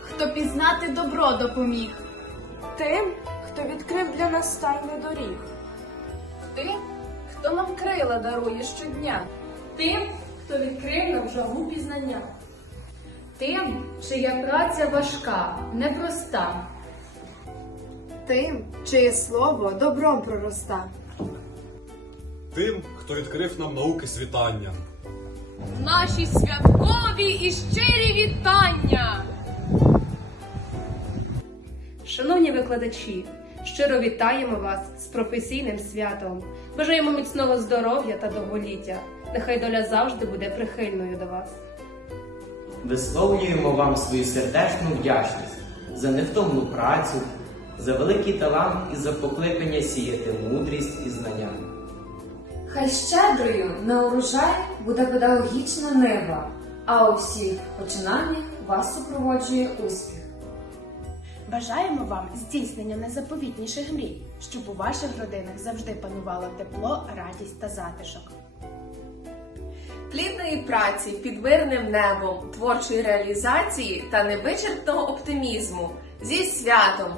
хто пізнати добро допоміг. Тим, хто відкрив для нас тайни доріг. Тим, хто нам крила дарує щодня. Тим, хто відкрив нам жагу пізнання. Тим, чия праця важка, непроста. Тим, чиє слово добром пророста. Тим, хто відкрив нам науки світання. Наші святкові і Шановні викладачі, щиро вітаємо вас з професійним святом. Бажаємо міцного здоров'я та довголіття. Нехай доля завжди буде прихильною до вас. Висловлюємо вам свою сердечну вдячність за невтомну працю, за великий талант і за покликання сіяти мудрість і знання. Хай щедрою на урожай буде педагогічна нива, а у всіх починаннях вас супроводжує успіх. Бажаємо вам здійснення найзаповітніших мрій, щоб у ваших родинах завжди панувало тепло, радість та затишок. Плідної праці під мирним небом, творчої реалізації та невичерпного оптимізму. Зі святом!